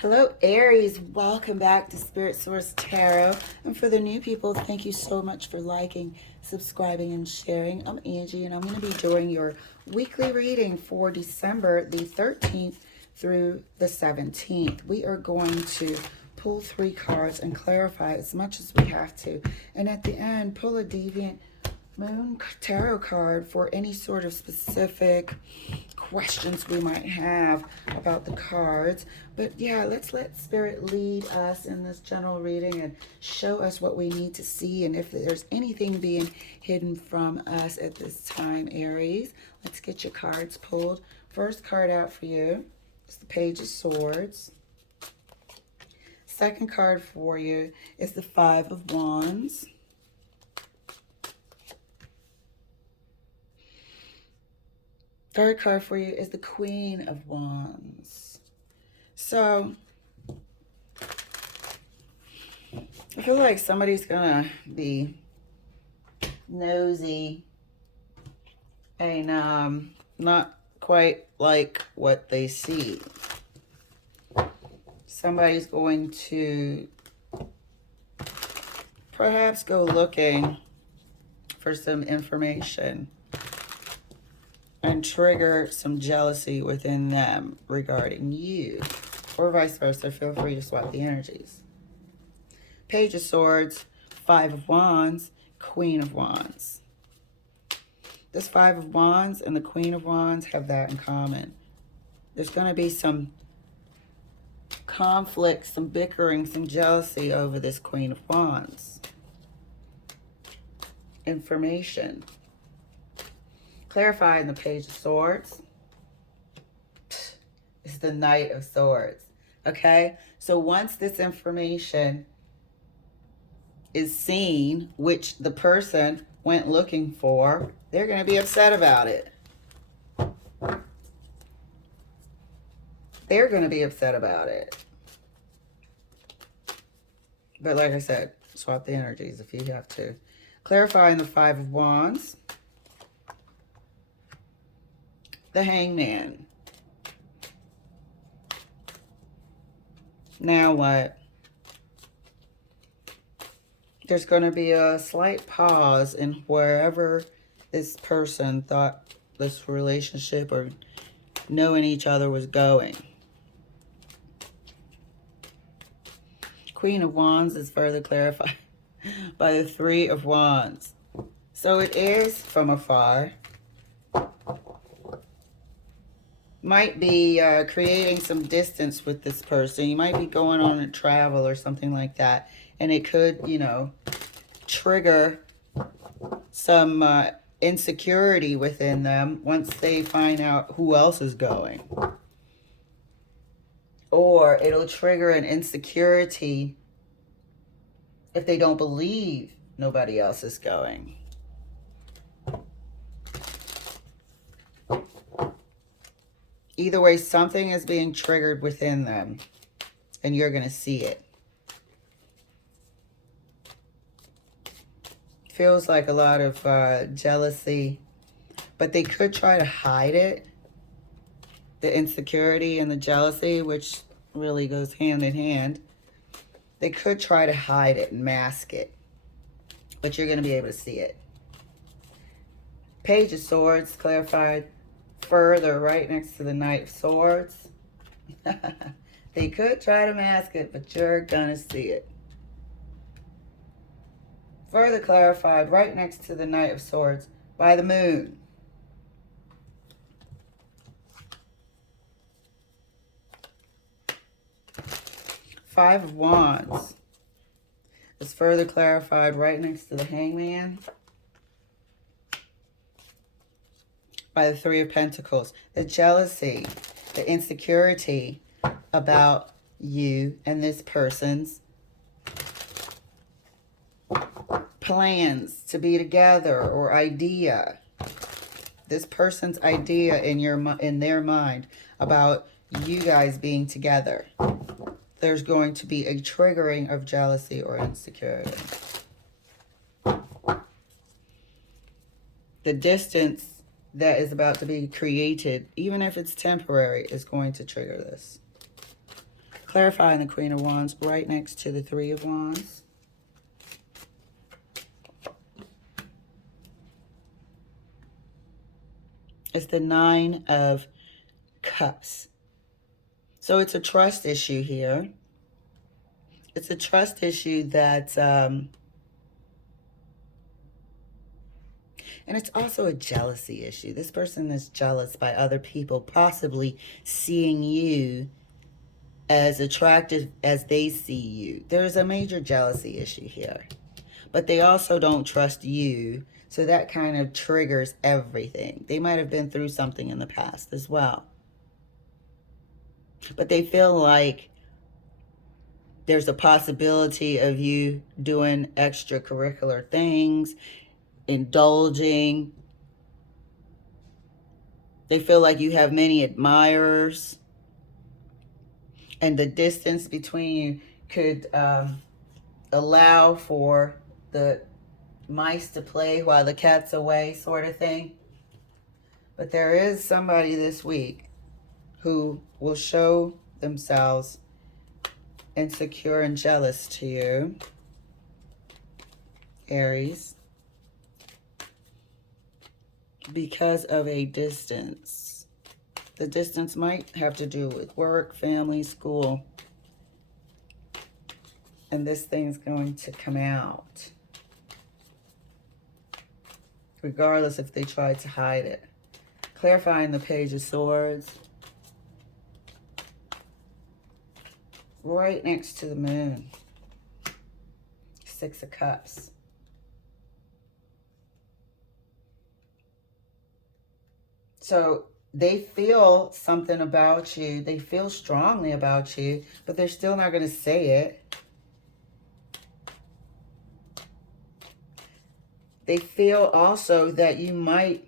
Hello, Aries. Welcome back to Spirit Source Tarot. And for the new people, thank you so much for liking, subscribing, and sharing. I'm Angie, and I'm going to be doing your weekly reading for December the 13th through the 17th. We are going to pull 3 cards and clarify as much as we have to. And at the end, pull a Deviant Moon tarot card for any sort of specific questions we might have about the cards. But yeah, let's let Spirit lead us in this general reading and show us what we need to see, and if there's anything being hidden from us at this time, Aries. Let's get your cards pulled. First card out for you is the Page of Swords. Second card for you is the Five of Wands. Third card for you is the Queen of Wands. So, I feel like somebody's gonna be nosy and not quite like what they see. Somebody's going to perhaps go looking for some information and trigger some jealousy within them regarding you, or vice versa. Feel free to swap the energies. Page of Swords, Five of Wands, Queen of Wands. This Five of Wands and the Queen of Wands have that in common. There's going to be some conflict, some bickering, some jealousy over this Queen of Wands. Information. Clarify in the Page of Swords. It's the Knight of Swords. Okay? So once this information is seen, which the person went looking for, they're going to be upset about it. They're going to be upset about it. But like I said, swap the energies if you have to. Clarify in the Five of Wands. The Hangman. Now what? There's going to be a slight pause in wherever this person thought this relationship or knowing each other was going. Queen of Wands is further clarified by the Three of Wands. So it is from afar. Might be creating some distance with this person. You might be going on a travel or something like that. And it could, you know, trigger some insecurity within them once they find out who else is going. Or it'll trigger an insecurity if they don't believe nobody else is going. Either way, something is being triggered within them, and you're going to see it. Feels like a lot of jealousy, but they could try to hide it. The insecurity and the jealousy, which really goes hand in hand. They could try to hide it and mask it, but you're going to be able to see it. Page of Swords clarified further right next to the Knight of Swords. They could try to mask it, but you're gonna see it. Further clarified right next to the Knight of Swords by the Moon. Five of Wands is further clarified right next to the Hangman by the Three of Pentacles. The jealousy, the insecurity about you and this person's plans to be together, or idea. This person's idea in their mind about you guys being together. There's going to be a triggering of jealousy or insecurity. The distance that is about to be created, even if it's temporary, is going to trigger this. Clarifying the Queen of Wands right next to the Three of Wands. It's the Nine of Cups. So it's a trust issue here. It's a trust issue that, and it's also a jealousy issue. This person is jealous by other people, possibly seeing you as attractive as they see you. There's a major jealousy issue here. But they also don't trust you, so that kind of triggers everything. They might have been through something in the past as well. But they feel like there's a possibility of you doing extracurricular things, indulging. They feel like you have many admirers, and the distance between you could allow for the mice to play while the cat's away, sort of thing. But there is somebody this week who will show themselves insecure and jealous to you, Aries, because of a distance. The distance might have to do with work, family, school. And this thing's going to come out, regardless if they try to hide it. Clarifying the Page of Swords. Right next to the Moon. Six of Cups. So they feel something about you. They feel strongly about you, but they're still not going to say it. They feel also that you might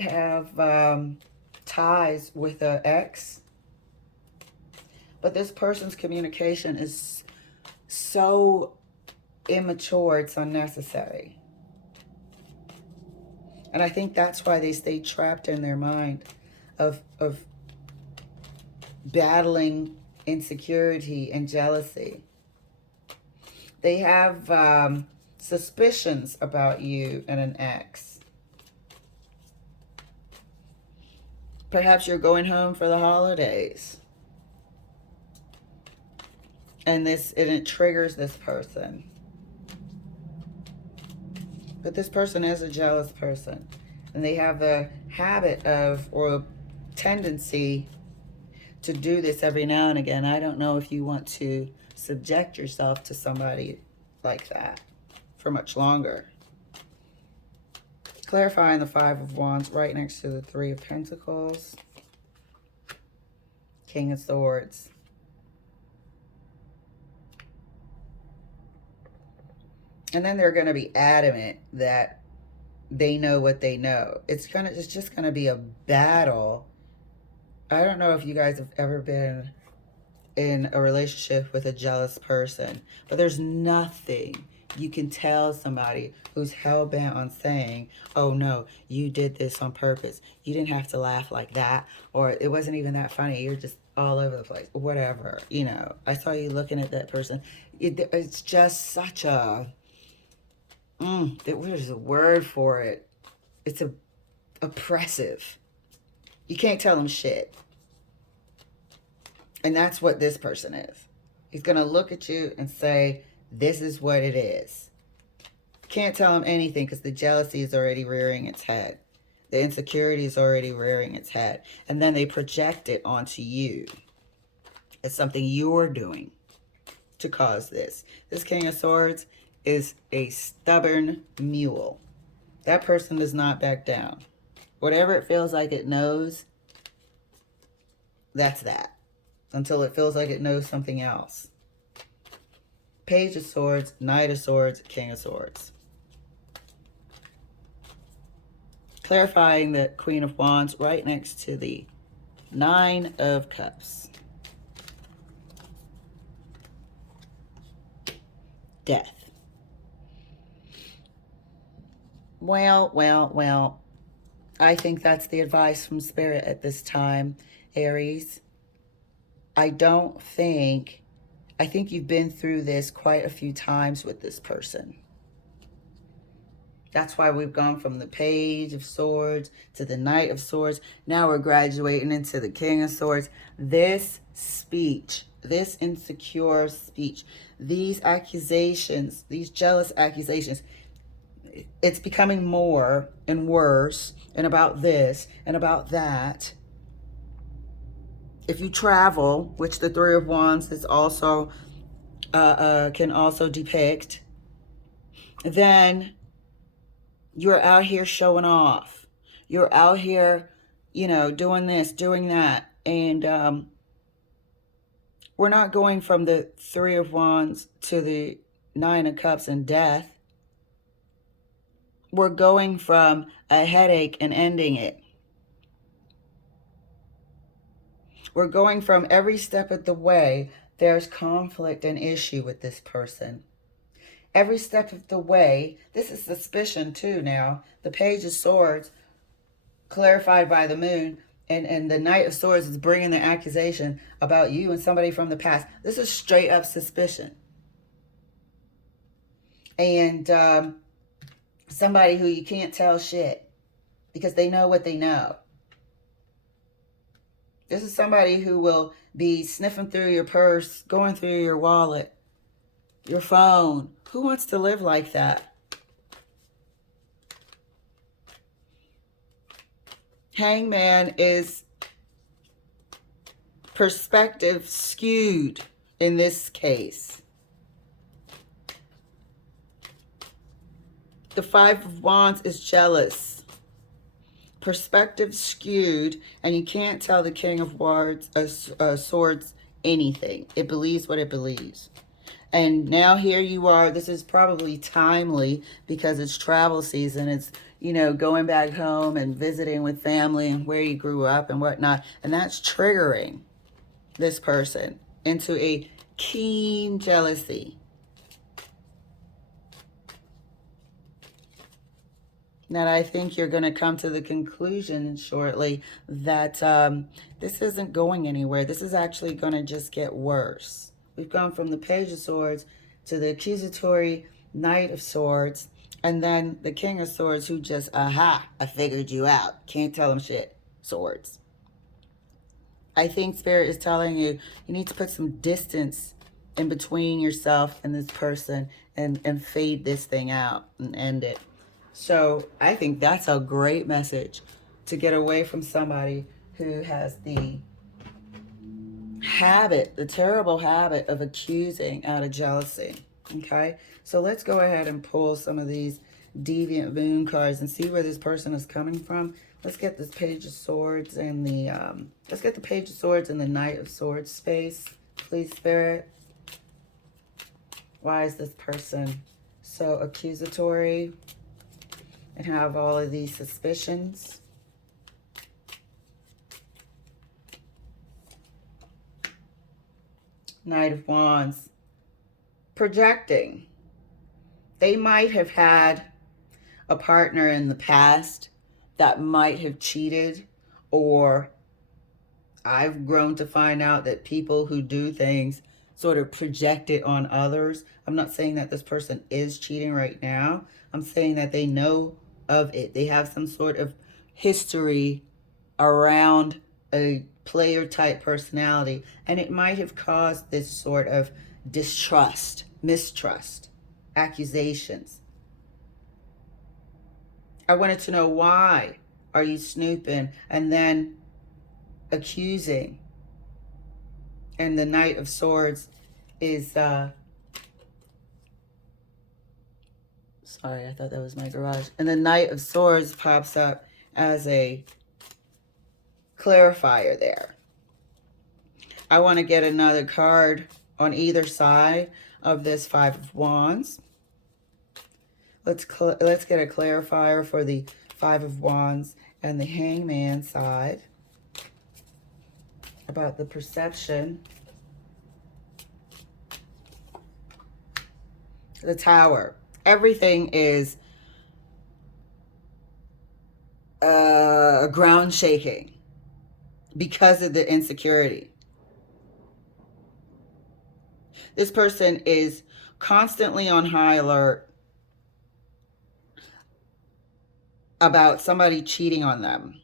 have ties with an ex, but this person's communication is so immature, it's unnecessary. And I think that's why they stay trapped in their mind of battling insecurity and jealousy. They have suspicions about you and an ex. Perhaps you're going home for the holidays, and it triggers this person. But this person is a jealous person, and they have the habit of, or tendency to do this every now and again. I don't know if you want to subject yourself to somebody like that for much longer. Clarifying the Five of Wands right next to the Three of Pentacles. King of Swords. And then they're going to be adamant that they know what they know. It's just going to be a battle. I don't know if you guys have ever been in a relationship with a jealous person, but there's nothing you can tell somebody who's hell-bent on saying, oh no, you did this on purpose. You didn't have to laugh like that, or it wasn't even that funny. You're just all over the place, whatever. You know, I saw you looking at that person. It's just such a, there's a word for it. It's oppressive. You can't tell them shit. And that's what this person is. He's going to look at you and say, this is what it is. Can't tell him anything because the jealousy is already rearing its head. The insecurity is already rearing its head. And then they project it onto you as something you're doing to cause this. This King of Swords is a stubborn mule. That person does not back down. Whatever it feels like it knows, that's that. Until it feels like it knows something else. Page of Swords, Knight of Swords, King of Swords. Clarifying the Queen of Wands right next to the Nine of Cups. Death. Well. I think that's the advice from Spirit at this time, Aries. I think you've been through this quite a few times with this person. That's why we've gone from the Page of Swords to the Knight of Swords. Now we're graduating into the King of Swords. This speech, this insecure speech, these accusations, these jealous accusations, it's becoming more and worse, and about this and about that. If you travel, which the Three of Wands is also can also depict, then you're out here showing off. You're out here, doing this, doing that. And we're not going from the Three of Wands to the Nine of Cups and death. We're going from a headache and ending it. We're going from every step of the way, there's conflict and issue with this person. Every step of the way, this is suspicion too now. The Page of Swords, clarified by the moon, and the Knight of Swords is bringing the accusation about you and somebody from the past. This is straight up suspicion. And somebody who you can't tell shit because they know what they know. This is somebody who will be sniffing through your purse, going through your wallet, your phone. Who wants to live like that? Hangman is perspective skewed in this case. The Five of Wands is jealous. Perspective skewed, and you can't tell the King of Swords anything. It believes what it believes. And now here you are. This is probably timely because it's travel season. It's, going back home and visiting with family and where you grew up and whatnot. And that's triggering this person into a keen jealousy. That I think you're going to come to the conclusion shortly that this isn't going anywhere. This is actually going to just get worse. We've gone from the Page of Swords to the accusatory Knight of Swords, and then the King of Swords who just, I figured you out. Can't tell them shit. Swords. I think Spirit is telling you, you need to put some distance in between yourself and this person and fade this thing out and end it. So I think that's a great message to get away from somebody who has the habit, the terrible habit of accusing out of jealousy. Okay, so let's go ahead and pull some of these deviant moon cards and see where this person is coming from. Let's get this Page of Swords and the Page of Swords and the Knight of Swords space, please, Spirit. Why is this person so accusatory and have all of these suspicions? Knight of Wands. Projecting. They might have had a partner in the past that might have cheated, or I've grown to find out that people who do things sort of project it on others. I'm not saying that this person is cheating right now. I'm saying that they know of it. They have some sort of history around a player type personality, and it might have caused this sort of distrust, mistrust, accusations. I wanted to know, why are you snooping and then accusing? And the Knight of Swords is sorry, I thought that was my garage. And the Knight of Swords pops up as a clarifier there. I want to get another card on either side of this Five of Wands. Let's get a clarifier for the Five of Wands and the Hangman side about the perception. The Tower. Everything is a ground shaking because of the insecurity. This person is constantly on high alert about somebody cheating on them.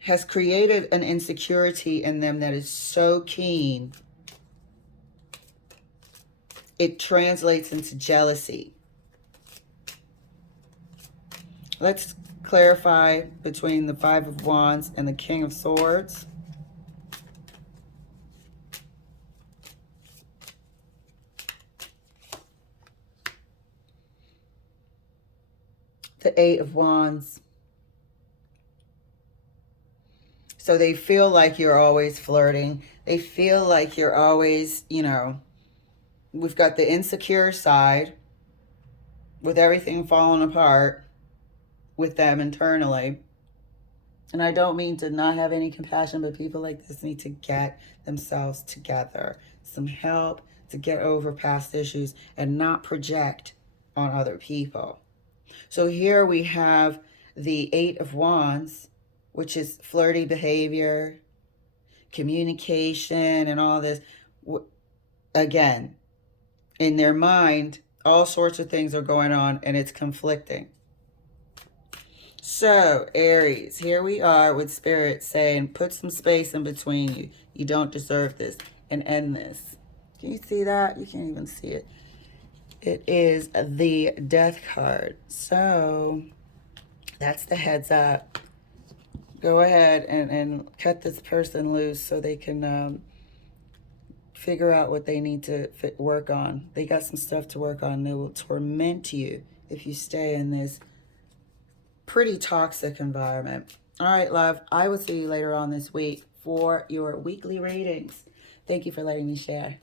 Has created an insecurity in them that is so keen, it translates into jealousy. Let's clarify between the Five of Wands and the King of Swords. The Eight of Wands. So they feel like you're always flirting. They feel like you're always, you know, we've got the insecure side with everything falling apart with them internally. And I don't mean to not have any compassion, but people like this need to get themselves together. Some help to get over past issues and not project on other people. So here we have the Eight of Wands, which is flirty behavior, communication, and all this. Again, in their mind, all sorts of things are going on and it's conflicting. So, Aries, here we are with Spirit saying, put some space in between you. You don't deserve this. And end this. Can you see that? You can't even see it. It is the Death card. So, that's the heads up. Go ahead and cut this person loose so they can figure out what they need to work on. They got some stuff to work on. They will torment you if you stay in this pretty toxic environment. All right, love. I will see you later on this week for your weekly readings. Thank you for letting me share.